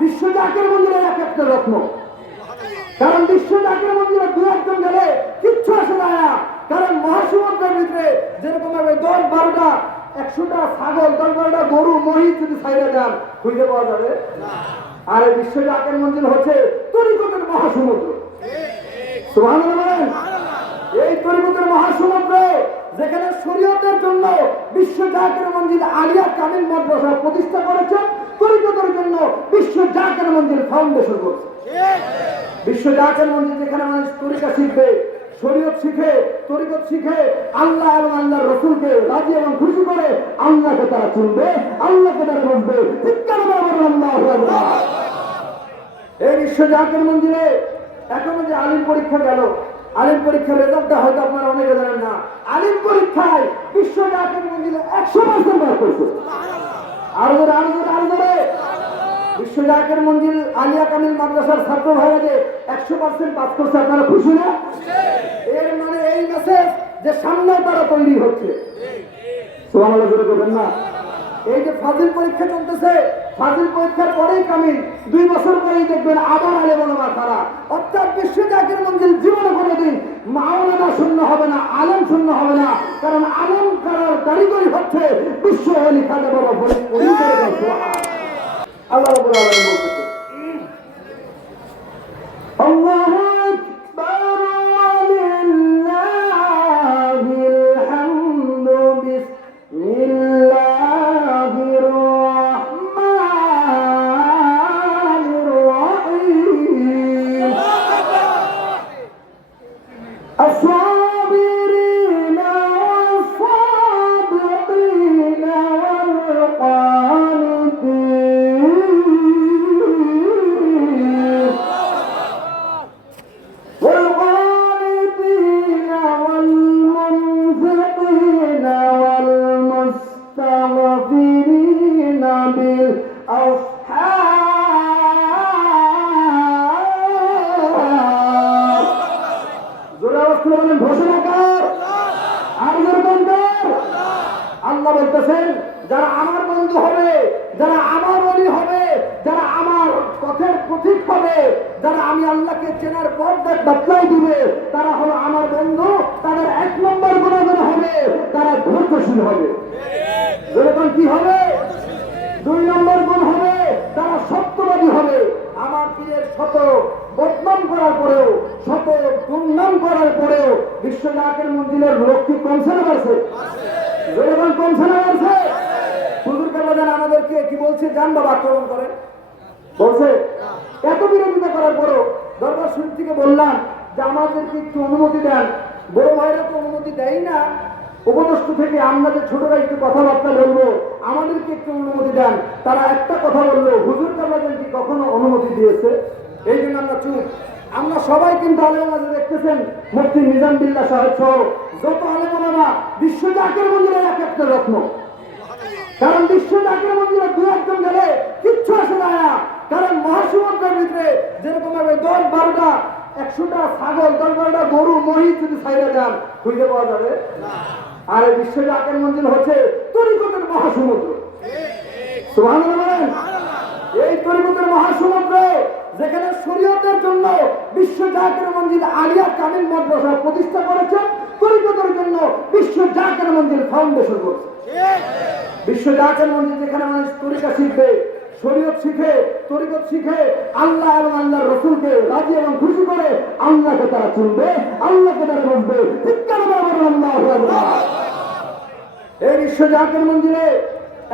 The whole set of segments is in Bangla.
বিশ্ব জাকের মন্দিরের এক একটা রত্ন। কারণ বিশ্ব জাকের মন্দিরে দু একজন গেলে কিচ্ছু আসে না। কারণ মহাসমুদ্রের ভিতরে যেরকম 10-12টা 100টা ছাগল 10-12টা গরু মহিষ যদি ছাইড়ে দেন খুঁজে পাওয়া যাবে। আর এই বিশ্ব জাকের মন্দির হচ্ছে তরিকতের মহাসমুদ্র। সুবহানাল্লাহ। এই তরিকতের মহাসমুদ্র যেখানে শরীয়তের জন্য বিশ্ব জাকের মন্দির আলিয়া কামিল মাদ্রাসা প্রতিষ্ঠা করেছে, তরিকতের জন্য বিশ্ব জাকের মন্দির ফাউন্ডেশন করেছে। বিশ্ব জাকের মন্দির যেখানে মানুষ তরিকা শিখবে, শরীয়ত শিখে, তরিকত শিখে, আল্লাহ এবং আল্লাহর রাসূলকে রাজি এবং খুশি করে আল্লাহকে তারা চিনবে, আল্লাহকে তারা বুঝবে। চিৎকার করে বলুন আল্লাহু আকবার। এই বিশ্ব জাকের মন্দিরে এখনো যে আলিম পরীক্ষা গেল, আলিম পরীক্ষার রেজাল্টটা হয়তো আপনারা অনেকে জানেন না। আলিম পরীক্ষায় বিশ্ব জাকের মন্দিরে 100% পাস করছে। আরো ধরে বিশ্ব জাকের মন্দির আলিয়া কামিল মাদ্রাসার ছাত্র ভাইরা যে 100% পাস করছে, আপনারা খুশি না? এর মানে এই মেসেজ যে সামনে তারা তৈরি হচ্ছে। সুবহানাল্লাহ জোরে বলবেন না? এই যে ফাজিল পরীক্ষা চলতেছে, ফাজিল পরীক্ষার পরেই কামিল, 2 বছর পরেই দেখবেন আবার আলেম ওলামা তারা। অর্থাৎ বিশ্ব জাকের মন্দির জীবনে কোনোদিন মাওলানা শূন্য হবে না, আলেম শূন্য হবে না। কারণ আলেম করার কারিগরি হচ্ছে বিশ্ব ওলি খাজা বাবা ফরিদ। আল্লাহ রাব্বুল আলামিন বলতেছে, আল্লাহু আকবার ওয়ালিল্লাহিল হামদু বিসমিল্লাহির রাহমানির রাহিম। আস-সাবিরিনা ওয়াস-সাদিকিনা والقانتين والمنفقين والمستغفرين بالأسحار। জোরে আওয়াজ করে বলেন ঘোষণাকার আর জোরদার। আল্লাহ বলতেছেন, যারা আমার বন্ধু হবে, যারা আমার ওলি হবে, যারা আমার পথের পথিক হবে, যারা আমি আল্লাহকে চেনার পথ বাতলাই দিবে, তারা হলো আমার বন্ধু। তাদের 1 নম্বর গুণাগুণ হবে, তারা ধৈর্যশীল হবে। যেরকম কি হবে? 2 নম্বর গুণ হবে, তারা সত্যবাদী হবে। আমার পীরের শত বদনাম করার পরেও, শত দুর্নাম করার পরেও বিশ্ব জাকের মন্দিরের লোক কি কমছে না বাড়ছে? যেরকম কমছে না বাড়ছে? হুজুর কেবল আমাদেরকে কি বলছে? জান বাবা আক্রমণ করে বলছে। এত বিরোধিতা করার পরও দরবার শরীফ থেকে বললাম যে আমাদেরকে একটু অনুমতি দেন। বড় ভাইরা তো অনুমতি দেয় না, উপদেষ্ঠ থেকে আমরা যে ছোটরা একটু কথাবার্তা বলবো, আমাদেরকে একটু অনুমতি দেন। তারা একটা কথা বললো, হুজুর কেবল কি কখনো অনুমতি দিয়েছে? এই জন্য আমরা চুপ। আমরা সবাই কিন্তু আলেমা দেখতেছেন, মুফতি নিজাম বিল্লাহ সাহেব সহ যত আলেমা বিশ্ব জাকের মন্দিরের এক একটা রত্ন। কারণ বিশ্ব জাকের মন্দিরে 2 একজন গেলে কিচ্ছু আসে না। কারণ মহাসমুদ্রের ভিতরে যেরকম 10-12টা 100টা ছাগল 10-12টা গরু মহিষ যদি ছাইড়ে দেন খুঁজে পাওয়া যাবে। আর এই বিশ্ব জাকের মন্দির হচ্ছে তরিকতের মহাসমুদ্র। সুবহানাল্লাহ। এই তরিকতের মহাসমুদ্র যেখানে শরীয়তের জন্য বিশ্ব জাকের মন্দির আলিয়া কামিল মাদ্রাসা প্রতিষ্ঠা করেছে, তরিকতের জন্য বিশ্ব জাকের মন্দির ফাউন্ডেশন করেছে। বিশ্ব জাকের মন্দির যেখানে মানুষ তরিকা শিখবে, শরীয়ত শিখে, তরিকত শিখে, আল্লাহ এবং আল্লাহর রাসূলকে রাজি এবং খুশি করে আল্লাহকে তারা চিনবে, আল্লাহকে তারা বুঝবে। চিৎকার করে বলুন আল্লাহু আকবার। এই বিশ্ব জাকের মন্দিরে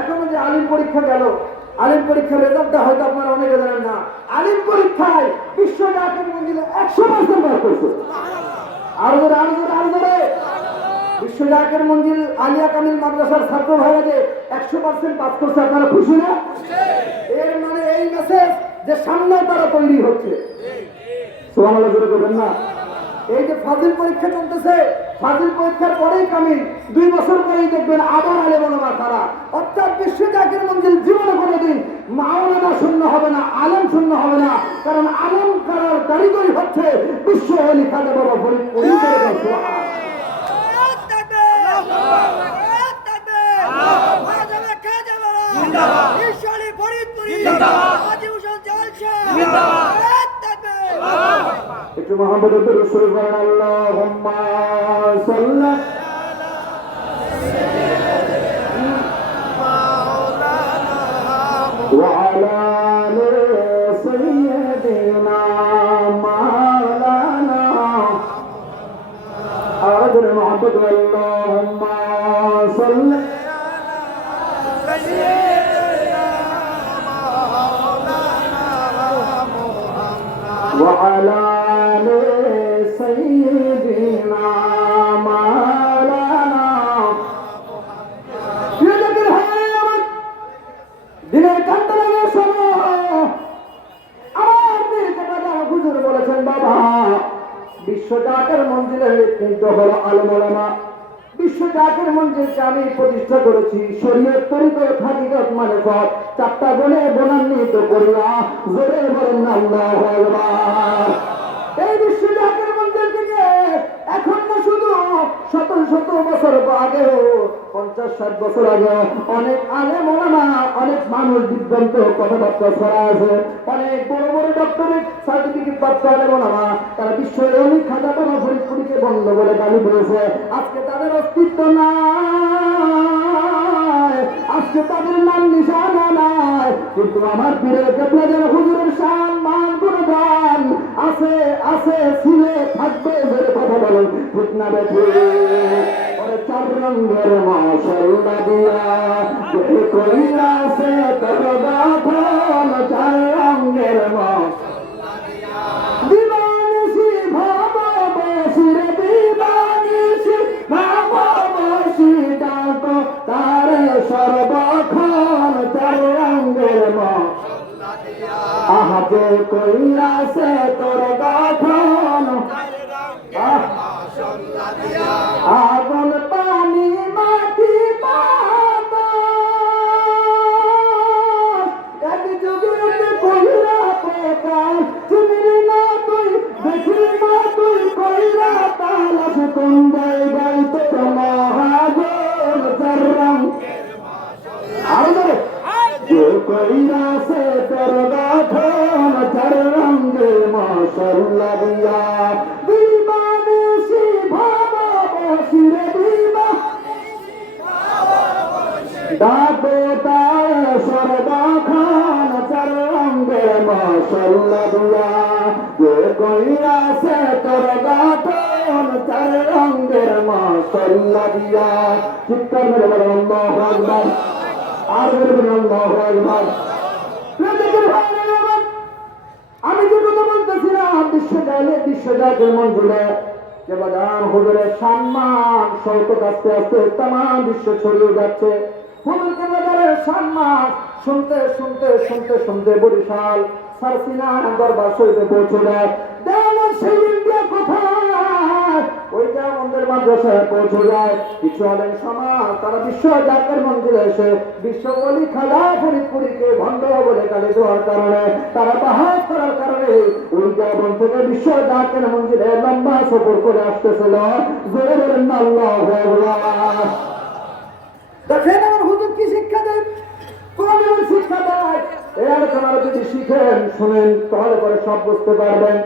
এখনো যে আলিম পরীক্ষা গেল, আলিম পরীক্ষার রেজাল্টটা হয়তো আপনারা অনেকে জানেন না। আলিম পরীক্ষায় বিশ্ব জাকের মন্দিরে 100% পাস করছে। আরো ধরে বিশ্ব জাকের মন্দির আলিয়া কামিল মাদ্রাসার ছাত্র ভাইরা যে 100% পাস করছে, আপনারা খুশি না? এর মানে এই মেসেজ যে সামনে তারা তৈরি হচ্ছে। সুবহানাল্লাহ জোরে বলবেন না? এই যে ফাজিল পরীক্ষা চলতেছে, ফাজিল পরীক্ষার পরেই কামিল, 2 বছর পরেই দেখবেন আবার আলেম ওলামা তারা। অর্থাৎ বিশ্ব জাকের মন্দির জীবনে কোনোদিন মাওলানা শূন্য হবে না, আলেম শূন্য হবে না। কারণ আলেম করার কারিগরি হচ্ছে বিশ্ব ওলি খাজা বাবা ফরিদ। একটু মোহাম্মদ রাসূল বলেন আল্লাহুম্মা সাল্লি وعلى آل سيدنا مولانا أرجو محمد اللهم صل وعلى آل سيدنا مولانا দিনের কান্তা লাগে শোনো আমার দিন কাটা হুজুর বলেছেন বাবা বিশ্ব জাকের মঞ্জিলে কিন্তু হলো আলেম ওলামা বিশ্ব জাকের মঞ্জিলকে আমি প্রতিষ্ঠা করেছি শরীয়ত তরিকত হাকিকত মানে সব চারটা গুণে গুণান্বিত করিয়া জোরে বলেন না আল্লাহু আকবার এই বিশ্ব জাকের মঞ্জিল থেকে এখন না শুধু শত শত বছর আগেও 50-60 বছর আগে অনেক আলেম ওলামা অনেক মানুষ দিব্যান্ত কথাবার্তা ছড়া আছে অনেক বড় বড় ডক্টরেট সার্টিফিকেট প্রাপ্ত আলেম ওলামা তারা বিশ্বের অনেক খাজা বাবা ফরিদপুরকে বন্ধ বলে গালি দিয়েছে আজকে তাদের অস্তিত্ব নাই আজকে তাদের নাম নিশানা নাই কিন্তু আমার পীরের কেবলাদের হুজুরের শান মান গুণগান আছে আছে ছিল থাকবে বলে কথা বলেন ঠিক না বেঠে ওরে চার রঙের মাশাআল্লাহ দিয়া যে কইরা সে তোর গাথন চার রঙের মাশাআল্লাহ দিয়া দিবানিসি ভালোবাসি রে দিবানিসি ভালোবাসি ডাকো তারে সর্বক্ষণ চার রঙের মাশাআল্লাহ দিয়া আহা যে কইরা সে তোর গাথন আগুন পানি মাটি এক যুগে কইরা প্রকাশ চিনলি না তুই দেখলি না তুই কইরা তালাশ কোন জায়গায় তোর মহাজন চরম আরে যে কইরা সে তোর গাথন চরম গে মাশাআল্লাহ দিয়া ডাকো তার সর্বক্ষণ চার রঙের মাশাআল্লাহ দিয়া যে কইরা সে তোর গাথন চার রঙের মাশাআল্লাহ দিয়া চিৎকার মেরে বলেন আল্লাহু আকবার আর বলেন আল্লাহু আকবার আমি যে কথা বলতেছিলাম বিশ্বজাতের মঞ্জুরে কেবাদান হুজুরের সম্মান শৌকত আস্তে আস্তে তামাম বিশ্ব ছড়িয়ে যাচ্ছে হুজুর কেবাদারের সম্মান শুনতে শুনতে শুনতে শুনতে বরিশাল সারসিনা দরবার শরীফে পৌঁছে যায় দেওয়ান সেই ইন্ডিয়া কোথায় ওইটা আমাদের মাদ্রাসায় পৌঁছে যায় কিছু আলেম সমাজ তারা বিশ্ব জাকের মঞ্জিলে এসে বিশ্ব ওলি খাজা ফরিদপুরীকে ভণ্ড বলে গালি দেওয়ার কারণে তারা বাহাস করার কারণে ওই দেওয়ান থেকে বিশ্ব জাকের মঞ্জিলে লম্বা সফর করে আসতেছিল জোরে বলেন আল্লাহু আকবার দেখেন আমার হুজুর কি শিক্ষা দেন কোন শিক্ষা দেয় এই আলোচনার যদি শিখেন শুনেন তাহলে পরে সব বুঝতে পারবেন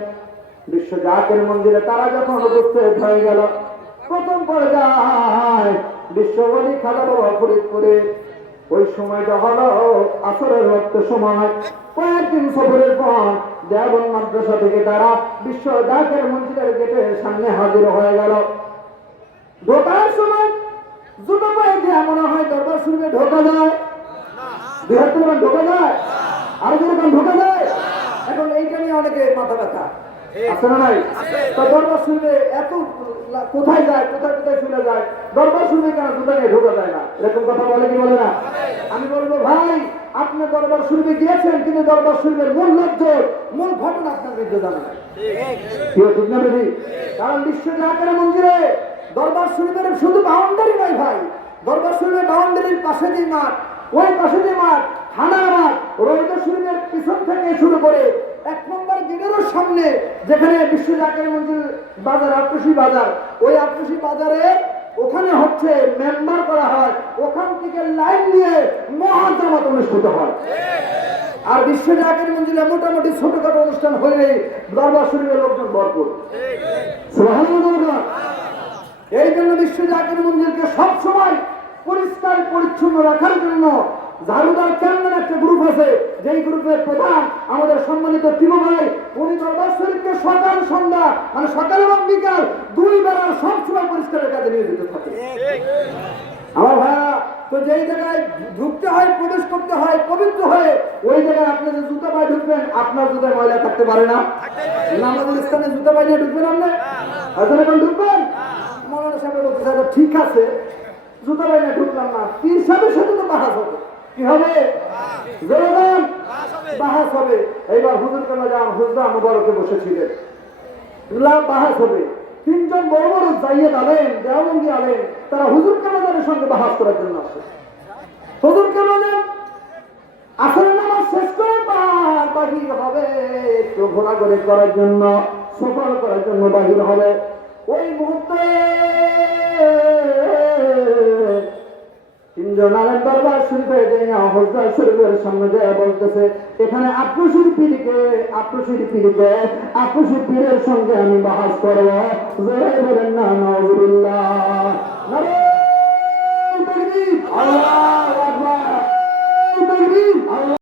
বিশ্ব জাকের মন্দিরে তারা যখন উপস্থিত হয়ে গেল প্রথম পর্যায়ে বিশ্ব ওলি খাজা বাবা ফরিদপুরে ওই সময়টা হলো আসরের রক্ত সময় কয়েকদিন সফরের পর দেওবন মাদ্রাসা থেকে তারা বিশ্ব জাকের মন্দিরের গেটের সামনে হাজির হয়ে গেল ঢোকার সময় জুতো পায়ে দিয়ে মনে হয় দরবার শরীফে ঢোকা যায় বৃহত্তর ঢোকা যায় আর যেরকম ঢোকা যায় এখন এইটা নিয়ে অনেকে মাথা ব্যথা আছে না নাই দরবার শরীফে এত কোথায় যায় কোথায় কোথায় শুনে যায় দরবার শরীফে কেন জুতা নিয়ে ঢোকা যায় না এরকম কথা বলে কি বলে না আমি বলবো ভাই আপনি দরবার শরীফে গিয়েছেন কিন্তু দরবার শরীফের মূল লক্ষ্য মূল ঘটনা আপনার বিরুদ্ধে জানা নাই ঠিক না বেশি কারণ বিশ্ব জাকের মন্দিরে দরবার শরীফের শুধু বাউন্ডারি নয় ভাই দরবার শরীফের বাউন্ডারির পাশে যে মাঠ ওই পাশে যে মাঠ থানার মাঠ রোজা শরীফের পিছন থেকে শুরু করে 1 নম্বর গেটের সামনে যেখানে বিশ্ব জাকের মন্দির বাজার আট্রসি বাজার ওই আট্রসি বাজারে ওখানে হচ্ছে মেম্বার করা হয়, ওখান থেকে লাইন নিয়ে মহাজামাত অনুষ্ঠিত হয়। আর বিশ্ব জাকির মঞ্জিলে মোটামুটি ছোটখাটো অনুষ্ঠান হইলেই দরবার শরীফের লোকজন ভরপুর। সুবহানাল্লাহ। এই জন্য বিশ্ব জাকির মঞ্জিলকে সবসময় পরিষ্কার পরিচ্ছন্ন রাখার জন্য ঝাড়ুদার চেয়ারম্যান একটা গ্রুপ আছে, যেই গ্রুপের প্রধান আমাদের সম্মানিত টিমু ভাই। উনি দরবার শরীফকে সকাল সন্ধ্যা মানে সকাল এবং বিকাল দুই বেলা সবসময় পরিষ্কারের কাজে নিয়োজিত থাকে। আমার ভাইয়া, তো যেই জায়গায় ঢুকতে হয়, প্রবেশ করতে হয় পবিত্র হয়ে, ওই জায়গায় আপনি যে জুতা পায়ে ঢুকবেন, আপনার জুতায় ময়লা থাকতে পারে না। নামাজের স্থানে জুতা পায়ে নিয়ে ঢুকবেন আপনি, আসলে এখন ঢুকবেন। মৌলানা সাহেব বলতে ঠিক আছে, জুতা পায়ে নিয়ে ঢুকলাম না, পীর সাহেবের সাথে তো বাহাস হবে। কি হবে? জনগণ বাহাস হবে। এইবার হুজুর কেনা যান, হুজুর মুবারকে বসেছিলেন, বাহাস হবে। তিনজন বড় বড় জাইয়েদ আলেম, দেওবন্দি আলেম, তারা হুজুর কেনাদের সঙ্গে বাহাস করার জন্য আসে। হুজুর কেনাদের আসলে নামাজ শেষ করে বাহির হবে, একটু ঘোরাঘুরি করার জন্য, সফর করার জন্য বাহির হবে। ওই মুহূর্তে তিনজন আলেম দরবার শরীফে যায়, হজরত শরীফের সামনে যায় বলতেছে, এখানে আক্রোশীর পীরকে, আক্রোশীর পীরকে, আক্রোশীর পীরের সঙ্গে আমি বাহাস করবো। জোরে বলেন না নাউজুবিল্লাহ। নারে তাকবীর, আল্লাহু আকবার।